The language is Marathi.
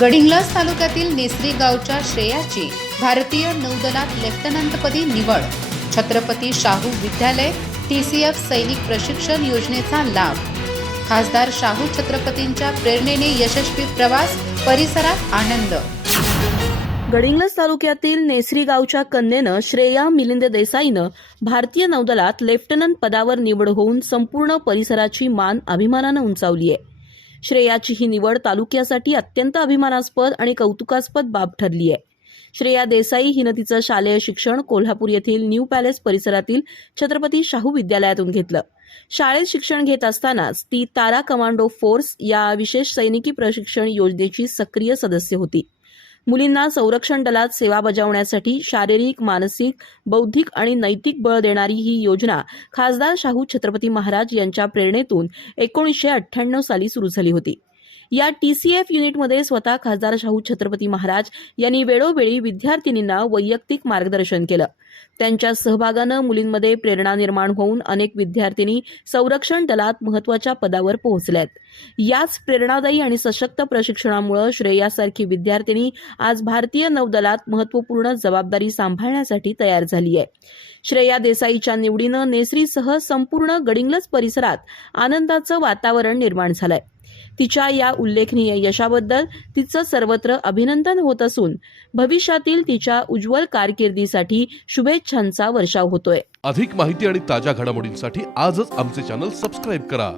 गडिंग्लज तालुक्यातील नेसरी गावच्या श्रेयाची भारतीय नौदलात लेफ्टनंटपदी निवड. छत्रपती शाहू विद्यालय टी सी एफ सैनिक प्रशिक्षण योजनेचा लाभ. खासदार शाहू छत्रपतींच्या प्रेरणेने यशस्वी प्रवास परिसरात आनंद. गडिंग्लज तालुक्यातील नेसरी गावच्या कन्येनं श्रेया मिलिंद देसाईनं भारतीय नौदलात लेफ्टनंट पदावर निवड होऊन संपूर्ण परिसराची मान अभिमानानं उंचावली आहे. श्रेयाची ही निवड तालुक्यासाठी अत्यंत अभिमानास्पद आणि कौतुकास्पद बाब ठरली आहे. श्रेया देसाई हिनं तिचं शालेय शिक्षण कोल्हापूर येथील न्यू पॅलेस परिसरातील छत्रपती शाहू विद्यालयातून घेतलं. शाळेत शिक्षण घेत असतानाच ती तारा कमांडो फोर्स या विशेष सैनिकी प्रशिक्षण योजनेची सक्रिय सदस्य होती. मुलींना संरक्षण दलात सेवा बजावण्यासाठी शारीरिक मानसिक बौद्धिक आणि नैतिक बळ देणारी ही योजना खासदार शाहू छत्रपती महाराज यांच्या प्रेरणेतून एकोणीसशे अठ्ठ्याण्णव साली सुरू झाली होती. या टीसीएफ युनिटमध्ये स्वतः खासदार शाहू छत्रपती महाराज यांनी वेळोवेळी विद्यार्थिनींना वैयक्तिक मार्गदर्शन केलं. त्यांच्या सहभागानं मुलींमध्ये प्रेरणा निर्माण होऊन अनेक विद्यार्थिनी संरक्षण दलात महत्त्वाच्या पदावर पोहोचल्यात. याच प्रेरणादायी आणि सशक्त प्रशिक्षणामुळे श्रेयासारखी विद्यार्थिनी आज भारतीय नौदलात महत्त्वपूर्ण जबाबदारी सांभाळण्यासाठी तयार झाली आहे श्रेया देसाईच्या निवडीनं नेसरीसह संपूर्ण गडिंगलज परिसरात आनंदाचं वातावरण निर्माण झालंय. तिच्या या उल्लेखनीय यशाबद्दल तिचं सर्वत्र अभिनंदन होत असून भविष्यातील तिच्या उज्ज्वल कारकिर्दीसाठी शुभेच्छांचा वर्षाव होतोय. अधिक माहिती आणि ताज्या घडामोडींसाठी आजच आमचे चॅनल सबस्क्राईब करा.